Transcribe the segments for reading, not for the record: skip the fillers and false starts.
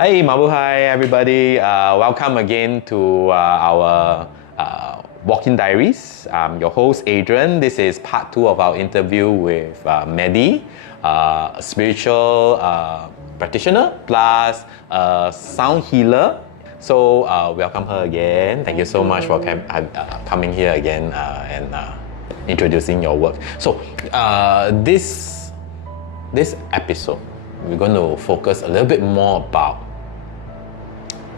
Hey, mabuhay everybody. Welcome again to our Walk-in Diaries. I'm your host Adrian. This is part 2 of our interview with Maddy, a spiritual practitioner plus a sound healer. So welcome her again. Thank you so much for coming here again and introducing your work. So this episode, we're going to focus a little bit more about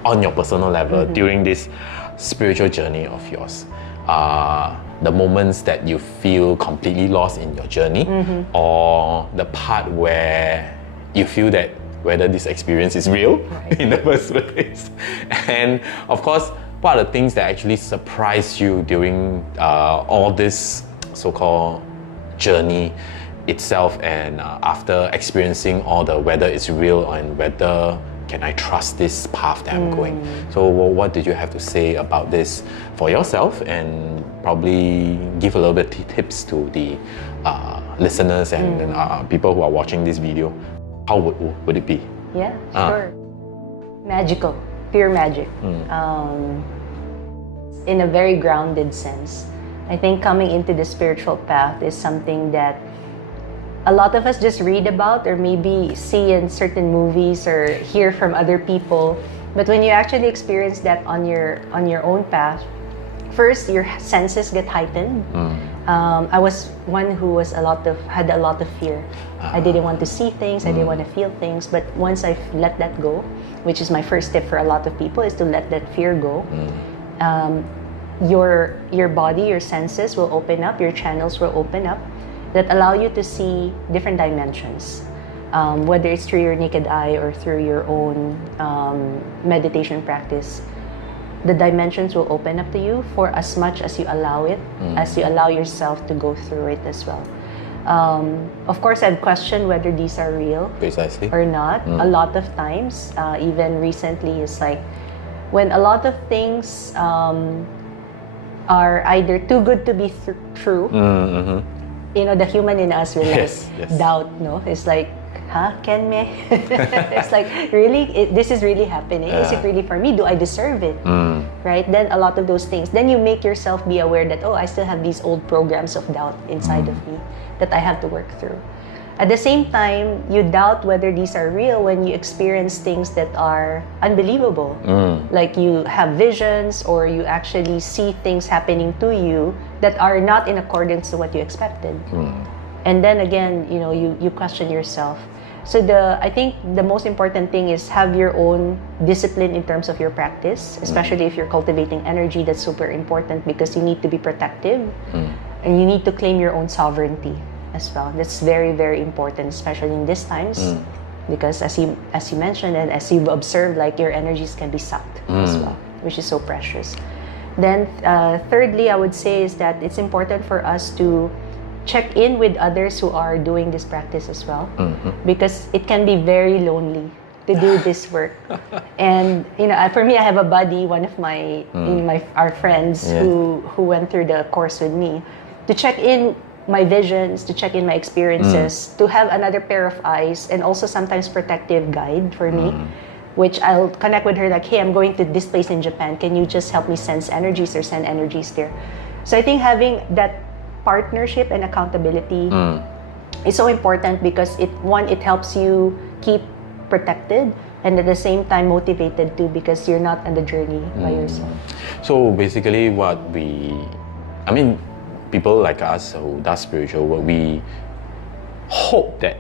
on your personal level during this spiritual journey of yours. The moments that you feel completely lost in your journey, or the part where you feel that whether this experience is real in the first place. And of course, what are the things that actually surprised you during all this so-called journey itself, and after experiencing all the whether it's real and whether can I trust this path that I'm going. So what did you have to say about this for yourself, and probably give a little bit tips to the listeners and people who are watching this video? How would it be? Yeah, sure. Magical, pure magic. In a very grounded sense. I think coming into the spiritual path is something that a lot of us just read about or maybe see in certain movies or hear from other people. But when you actually experience that on your own path, first your senses get heightened. I was one who had a lot of fear. I didn't want to see things, I didn't want to feel things. But once I let that go, which is my first tip for a lot of people, is to let that fear go. Your body, your senses will open up, your channels will open up, that allow you to see different dimensions, whether it's through your naked eye or through your own meditation practice. The dimensions will open up to you for as much as you allow it, as you allow yourself to go through it as well. Of course, I've questioned whether these are real or not. A lot of times, even recently, it's like when a lot of things are either too good to be true. You know, the human in us will doubt, no? It's like, can me? It's like, really? This is really happening? Is it really for me? Do I deserve it? Right? Then a lot of those things. Then you make yourself be aware that, I still have these old programs of doubt inside of me that I have to work through. At the same time, you doubt whether these are real when you experience things that are unbelievable. Like you have visions, or you actually see things happening to you that are not in accordance to what you expected. And then again, you question yourself. So I think the most important thing is have your own discipline in terms of your practice, especially if you're cultivating energy. That's super important because you need to be protective and you need to claim your own sovereignty as well. That's very, very important, especially in these times, because as you mentioned and as you've observed, like your energies can be sucked as well, which is so precious. Then thirdly, I would say is that it's important for us to check in with others who are doing this practice as well, because it can be very lonely to do this work. And for me, I have a buddy, one of our friends who went through the course with me, to check in my visions, to check in my experiences, to have another pair of eyes, and also sometimes protective guide for me, which I'll connect with her like, hey, I'm going to this place in Japan. Can you just help me sense energies or send energies there? So I think having that partnership and accountability is so important because it helps you keep protected and at the same time motivated too, because you're not on the journey by yourself. So basically people like us who does spiritual work, we hope that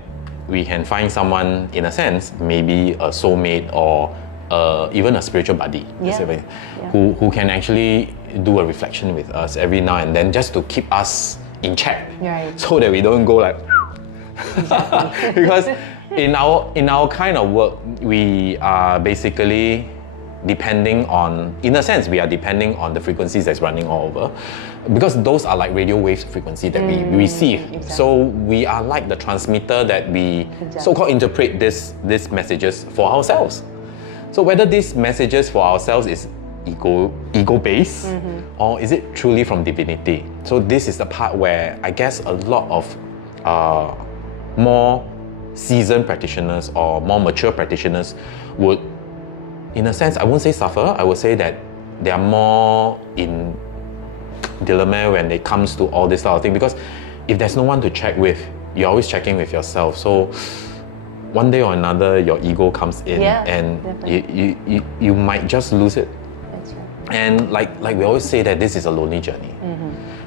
we can find someone, in a sense, maybe a soulmate or even a spiritual buddy, who can actually do a reflection with us every now and then, just to keep us in check, so that we don't go like because in our kind of work, we are basically depending on, in a sense, we are depending on the frequencies that's running all over, because those are like radio wave frequency that we receive. Exactly. So we are like the transmitter that we so-called interpret these messages for ourselves. So whether these messages for ourselves is ego-based, or is it truly from divinity? So this is the part where I guess a lot of more seasoned practitioners or more mature practitioners would in a sense, I won't say suffer. I would say that they are more in dilemma when it comes to all this sort of thing, because if there's no one to check with, you're always checking with yourself. So one day or another, your ego comes in, and you might just lose it. That's right. And like we always say that this is a lonely journey.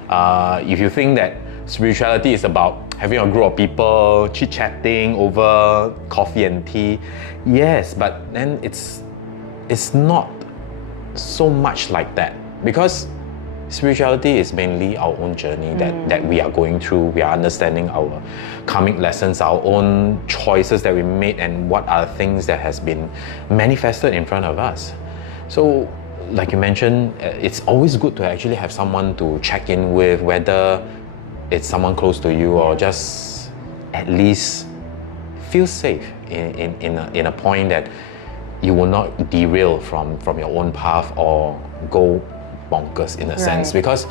If you think that spirituality is about having a group of people chit-chatting over coffee and tea, yes, but then it's not so much like that, because spirituality is mainly our own journey that we are going through. We are understanding our karmic lessons, our own choices that we made, and what are things that has been manifested in front of us. So like you mentioned, it's always good to actually have someone to check in with, whether it's someone close to you or just at least feel safe in a point that you will not derail from your own path or go bonkers in a sense. Because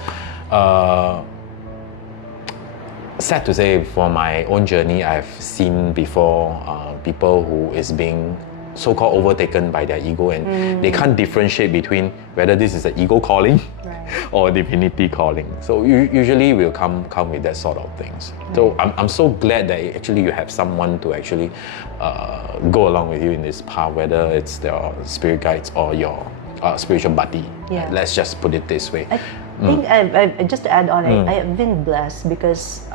sad to say, for my own journey, I've seen before people who is being so-called overtaken by their ego, and they can't differentiate between whether this is an ego calling or divinity calling. So usually we'll come with that sort of things. So I'm so glad that actually you have someone to actually go along with you in this path, whether it's your spirit guides or your spiritual buddy. Let's just put it this way. I think I've just to add on, I have been blessed because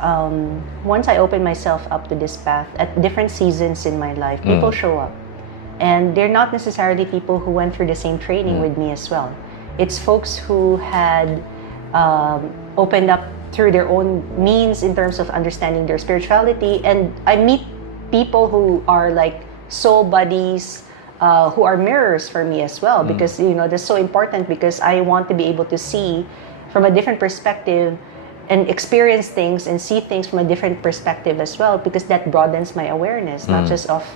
once I opened myself up to this path at different seasons in my life, people show up. And they're not necessarily people who went through the same training with me as well. It's folks who had opened up through their own means in terms of understanding their spirituality. And I meet people who are like soul buddies, who are mirrors for me as well, because that's so important, because I want to be able to see from a different perspective and experience things and see things from a different perspective as well, because that broadens my awareness, not just of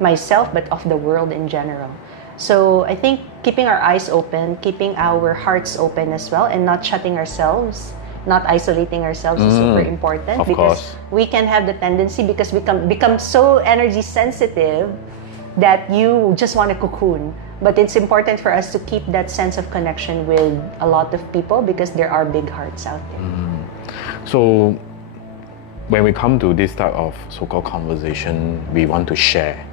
myself but of the world in general. So I think keeping our eyes open, keeping our hearts open as well, and not shutting ourselves, not isolating ourselves is super important, of because course. we can have the tendency, because we become so energy sensitive that you just want to cocoon. But it's important for us to keep that sense of connection with a lot of people, because there are big hearts out there. So when we come to this type of so-called conversation, we want to share.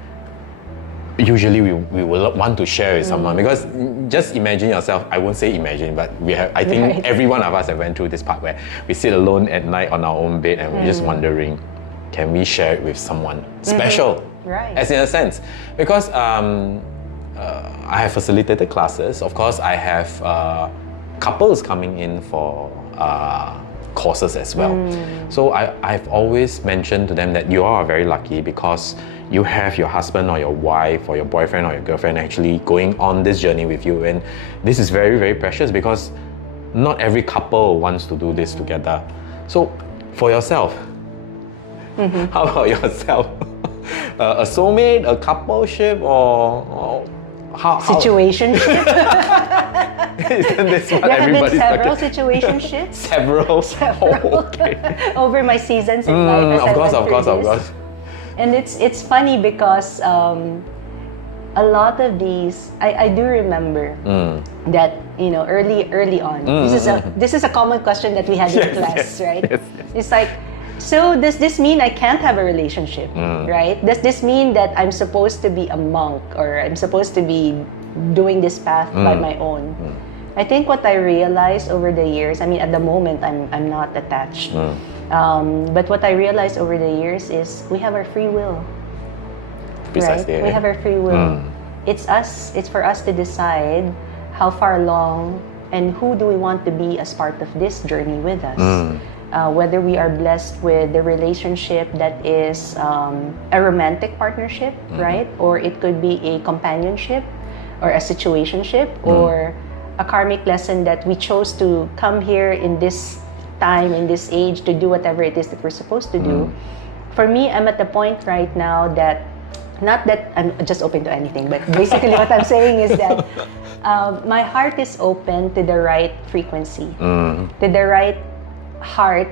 Usually we will want to share with someone, because just imagine yourself, I won't say imagine, but I think every one of us have went through this part where we sit alone at night on our own bed and we're just wondering, can we share it with someone special? As in a sense, because I have facilitated classes. Of course, I have couples coming in for courses as well. So I've always mentioned to them that you are very lucky, because you have your husband or your wife or your boyfriend or your girlfriend actually going on this journey with you. And this is very, very precious, because not every couple wants to do this together. So for yourself, how about yourself? A soulmate, a coupleship, or how? Situationship? Isn't this what There have been everybody's several talking? situationships. Several? Oh, okay. Over my seasons in life. Of course. And it's funny because a lot of these, I do remember that early on. This is a common question that we had in class, right? Yes. It's like, so does this mean I can't have a relationship, right? Does this mean that I'm supposed to be a monk, or I'm supposed to be doing this path by my own? I think what I realized over the years, I mean, at the moment I'm not attached. But what I realized over the years is we have our free will. Precisely. Right? We have our free will. It's for us to decide how far along and who do we want to be as part of this journey with us. Whether we are blessed with the relationship that is a romantic partnership, right? Or it could be a companionship or a situationship, or a karmic lesson that we chose to come here in this time, in this age, to do whatever it is that we're supposed to do. For me, I'm at the point right now that, not that I'm just open to anything, but basically what I'm saying is that my heart is open to the right frequency, to the right heart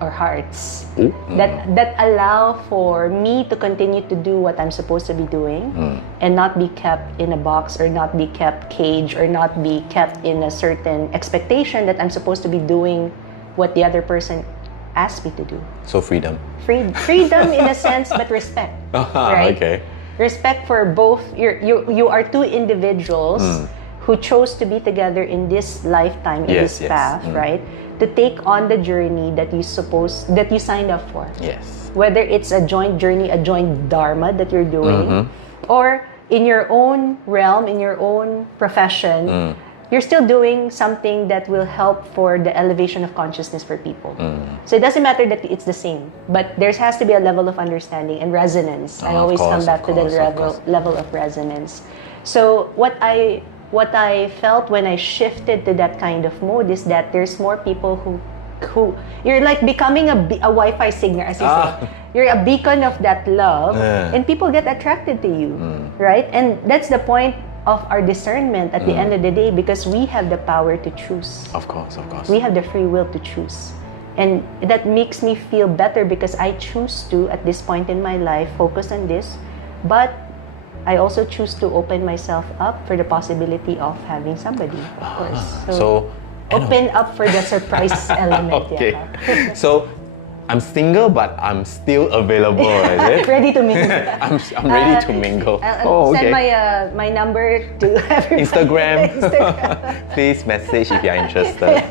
or hearts Ooh. that allow for me to continue to do what I'm supposed to be doing and not be kept in a box or not be kept caged or not be kept in a certain expectation that I'm supposed to be doing what the other person asked me to do. So freedom. Freedom in a sense, but respect. Right? Okay. Respect for both. You are two individuals who chose to be together in this lifetime, in this path, right? To take on the journey that you signed up for. Yes. Whether it's a joint journey, a joint dharma that you're doing, or in your own realm, in your own profession, you're still doing something that will help for the elevation of consciousness for people. So it doesn't matter that it's the same, but there has to be a level of understanding and resonance. I always come back to the level of resonance. So what I felt when I shifted to that kind of mode is that there's more people who you're like becoming a Wi-Fi signal, as you say. You're a beacon of that love, and people get attracted to you, right? And that's the point of our discernment at the end of the day, because we have the power to choose. Of course. We have the free will to choose. And that makes me feel better because I choose to, at this point in my life, focus on this. But I also choose to open myself up for the possibility of having somebody, of course. So open up for the surprise element. Okay. Yeah. So I'm single, but I'm still available, is it? Ready to mingle. I'm ready to mingle. Send my number to everybody. Instagram. Please message if you're interested.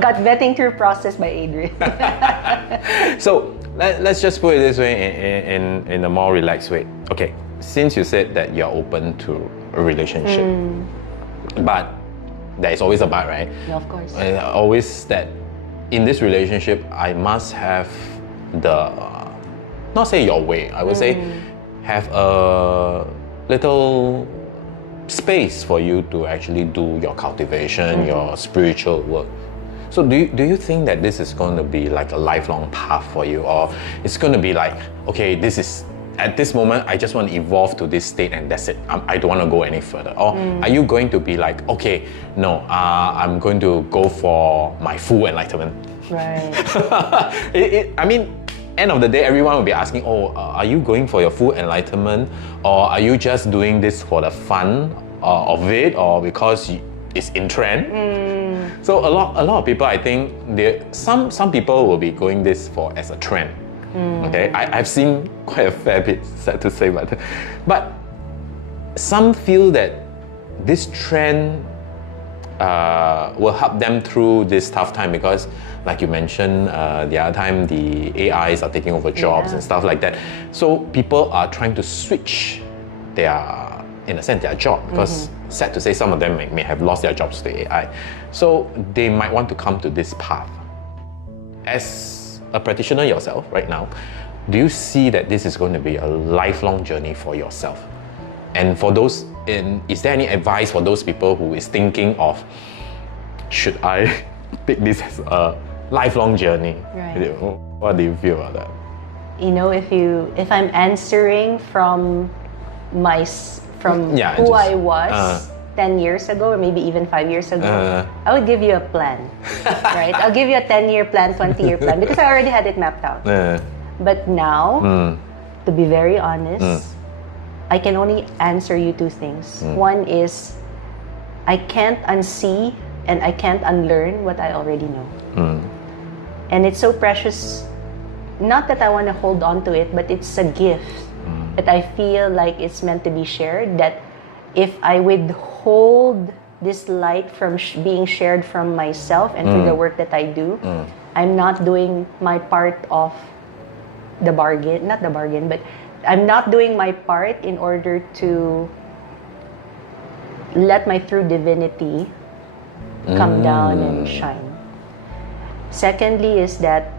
Got vetting through process by Adrian. So let's just put it this way in a more relaxed way. Okay, since you said that you're open to a relationship, but there is always a but, right? No, of course. Always that in this relationship, I must have not say your way, I would say have a little space for you to actually do your cultivation, your spiritual work. So do you think that this is going to be like a lifelong path for you, or it's going to be like, okay, this is at this moment, I just want to evolve to this state and that's it. I don't want to go any further. Or are you going to be like, okay, no, I'm going to go for my full enlightenment? Right. I mean, end of the day, everyone will be asking, are you going for your full enlightenment? Or are you just doing this for the fun of it, or because it's in trend? So a lot of people, I think, some people will be going this for as a trend. Okay, I've seen quite a fair bit, sad to say, but some feel that this trend will help them through this tough time because, like you mentioned the other time, the AIs are taking over jobs and stuff like that. So people are trying to switch in a sense, their job, because sad to say, some of them may have lost their jobs to the AI. So they might want to come to this path. As a practitioner yourself right now, do you see that this is going to be a lifelong journey for yourself? And for those, is there any advice for those people who is thinking of, should I take this as a lifelong journey? Right. What do you feel about that? You know, if I'm answering from who I was 10 years ago, or maybe even 5 years ago, I would give you a plan, right? I'll give you a 10-year plan, 20-year plan, because I already had it mapped out. But now, to be very honest, I can only answer you two things. One is, I can't unsee and I can't unlearn what I already know. And it's so precious, not that I want to hold on to it, but it's a gift that I feel like it's meant to be shared, that if I withhold this light from being shared from myself and through the work that I do, I'm not doing my part of the bargain, not the bargain, but I'm not doing my part in order to let my true divinity come down and shine. Secondly is that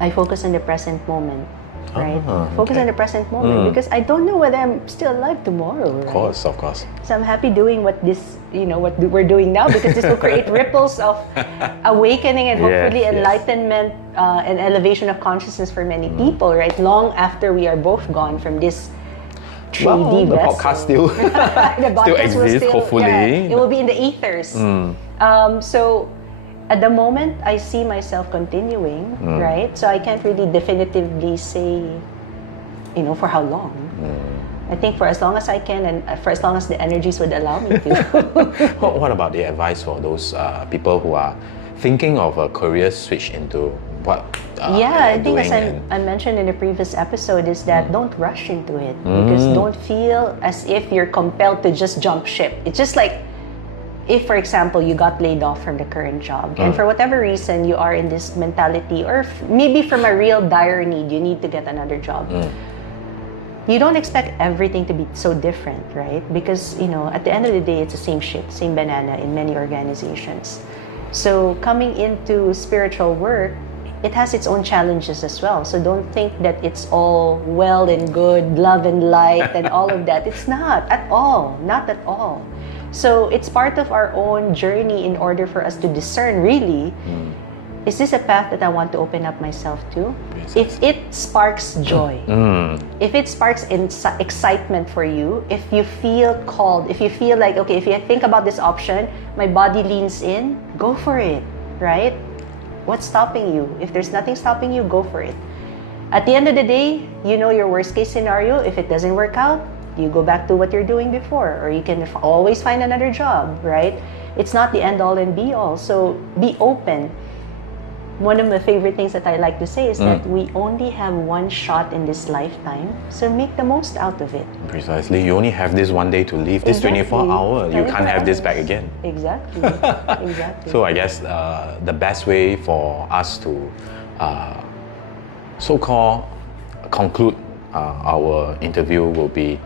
I focus on the present moment. Right? Focus on the present moment because I don't know whether I'm still alive tomorrow. Right? Of course. So I'm happy doing what we're doing now, because this will create ripples of awakening and hopefully enlightenment and elevation of consciousness for many people, right? Long after we are both gone from this 3D the podcast still the still exists, hopefully. Yeah, it will be in the ethers. So at the moment, I see myself continuing, right? So I can't really definitively say, for how long. I think for as long as I can and for as long as the energies would allow me to. What about the advice for those people who are thinking of a career switch into what I think as I mentioned in the previous episode is that don't rush into it because don't feel as if you're compelled to just jump ship. It's just like if, for example, you got laid off from the current job and for whatever reason you are in this mentality or maybe from a real dire need, you need to get another job. You don't expect everything to be so different, right? Because, at the end of the day, it's the same shit, same banana in many organizations. So coming into spiritual work, it has its own challenges as well. So don't think that it's all well and good, love and light and all of that. It's not at all, not at all. So it's part of our own journey in order for us to discern really, is this a path that I want to open up myself to? If it sparks joy, if it sparks excitement for you, if you feel called, if you feel like, okay, if you think about this option, my body leans in, go for it, right? What's stopping you? If there's nothing stopping you, go for it. At the end of the day, you know your worst case scenario. If it doesn't work out, you go back to what you're doing before, or you can always find another job, right? It's not the end all and be all. So be open. One of my favorite things that I like to say is that we only have one shot in this lifetime, so make the most out of it. Precisely. You only have this one day to live, this 24 hours. You can't have this back again. Exactly. Exactly. So I guess the best way for us to so-called conclude our interview will be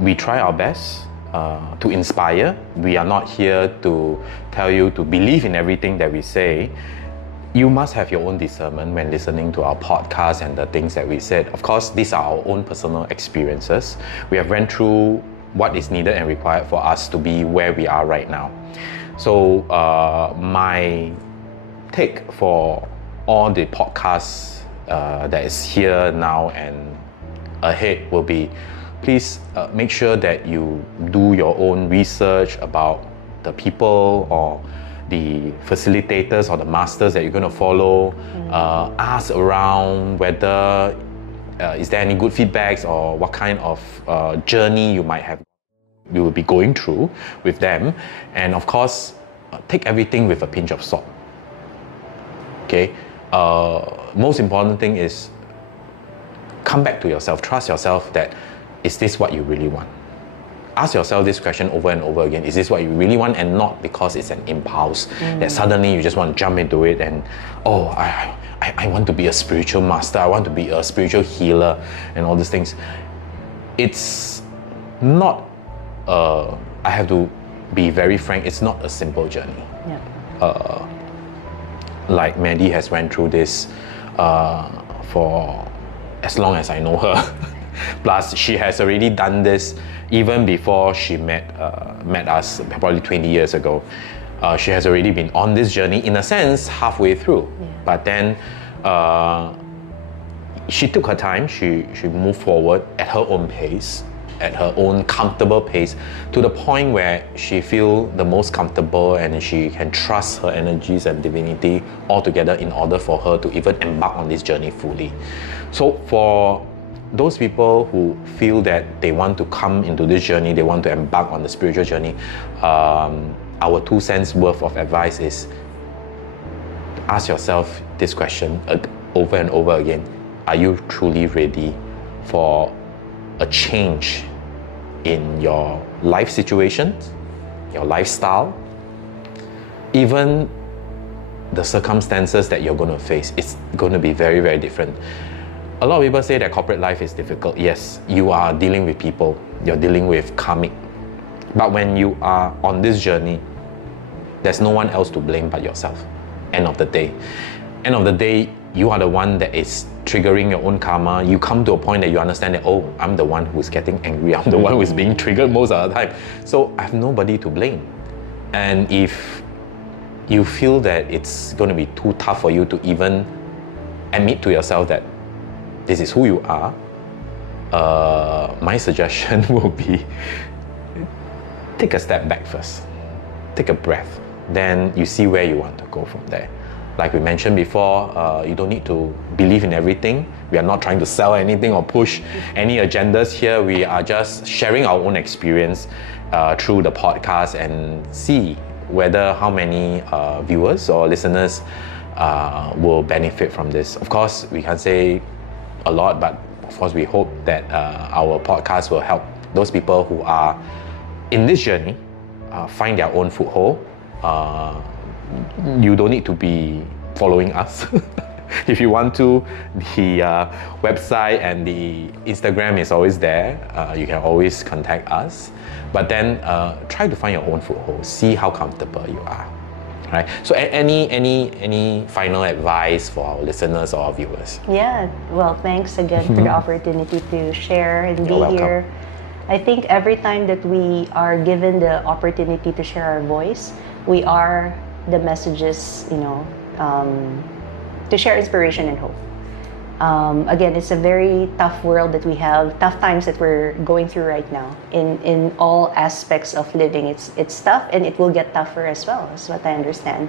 we try our best to inspire. We are not here to tell you to believe in everything that we say. You must have your own discernment when listening to our podcast and the things that we said. Of course, these are our own personal experiences. We have went through what is needed and required for us to be where we are right now. So my take for all the podcasts that is here now and ahead will be, please make sure that you do your own research about the people or the facilitators or the masters that you're going to follow. Ask around whether is there any good feedbacks or what kind of journey you will be going through with them. And of course, take everything with a pinch of salt. Okay. Most important thing is come back to yourself. Trust yourself that is this what you really want? Ask yourself this question over and over again. Is this what you really want? And not because it's an impulse that suddenly you just want to jump into it and, I want to be a spiritual master. I want to be a spiritual healer and all these things. It's not, I have to be very frank, it's not a simple journey. Yeah. Like Maddy has went through this for as long as I know her. Plus, she has already done this even before she met us, probably 20 years ago. She has already been on this journey, in a sense, halfway through. Yeah. But then she took her time. She moved forward at her own pace, at her own comfortable pace, to the point where she feels the most comfortable and she can trust her energies and divinity altogether in order for her to even embark on this journey fully. So for those people who feel that they want to come into this journey, they want to embark on the spiritual journey, our 2 cents worth of advice is ask yourself this question over and over again. Are you truly ready for a change in your life situation, your lifestyle, even the circumstances that you're going to face? It's going to be very, very different. A lot of people say that corporate life is difficult. Yes, you are dealing with people, you're dealing with karmic. But when you are on this journey, there's no one else to blame but yourself. End of the day. End of the day, you are the one that is triggering your own karma. You come to a point that you understand that, oh, I'm the one who's getting angry. I'm the one who's being triggered most of the time. So I have nobody to blame. And if you feel that it's going to be too tough for you to even admit to yourself that this is who you are, my suggestion will be take a step back first. Take a breath. then you see where you want to go from there. Like we mentioned before, you don't need to believe in everything. We are not trying to sell anything or push any agendas here. We are just sharing our own experience through the podcast and see whether how many viewers or listeners will benefit from this. Of course, we can't say a lot, but of course we hope that our podcast will help those people who are in this journey find their own foothold. You don't need to be following us. If you want to, the website and the Instagram is always there. You can always contact us. But then try to find your own foothold. See how comfortable you are. Right? So any final advice for our listeners or our viewers? Yeah, well, thanks again for the opportunity to share and be welcome. here. I think every time that we are given the opportunity to share our voice, we are the messages, to share inspiration and hope. Again, it's a very tough world that we have, tough times that we're going through right now in all aspects of living. It's tough, and it will get tougher as well, is what I understand.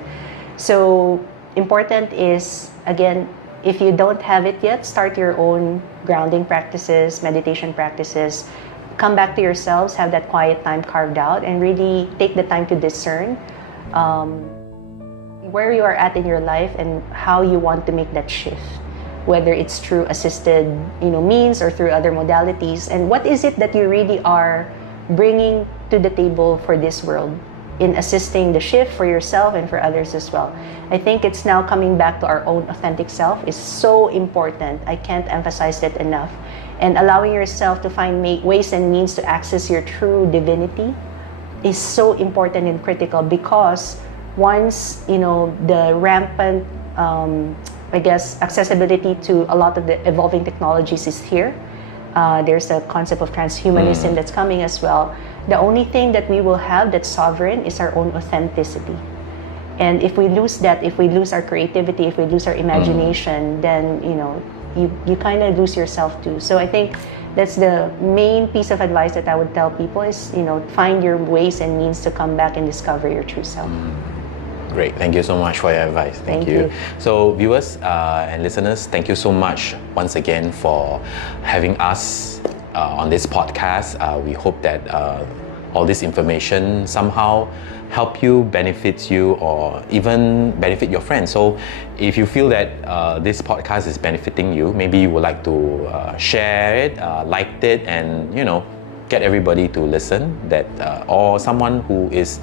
So important is, again, if you don't have it yet, start your own grounding practices, meditation practices. Come back to yourselves, have that quiet time carved out, and really take the time to discern where you are at in your life and how you want to make that shift, whether it's through assisted means or through other modalities, and what is it that you really are bringing to the table for this world in assisting the shift for yourself and for others as well. I think it's now coming back to our own authentic self is so important. I can't emphasize that enough. And allowing yourself to find ways and means to access your true divinity is so important and critical, because once the rampant accessibility to a lot of the evolving technologies is here, there's a concept of transhumanism that's coming as well. The only thing that we will have that's sovereign is our own authenticity. And if we lose that, if we lose our creativity, if we lose our imagination, then you kind of lose yourself too. So I think that's the main piece of advice that I would tell people is, find your ways and means to come back and discover your true self. Great. Thank you so much for your advice. Thank you. So viewers and listeners, thank you so much once again for having us on this podcast. We hope that all this information somehow help you, benefits you, or even benefit your friends. So if you feel that this podcast is benefiting you, maybe you would like to share it, like it, and get everybody to listen, that or someone who is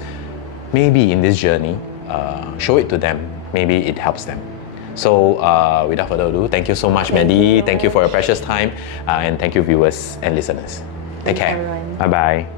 maybe in this journey, show it to them. Maybe it helps them. So without further ado, thank you so much, Maddy. Thank you for your precious time, and thank you, viewers and listeners. Take care. Bye bye.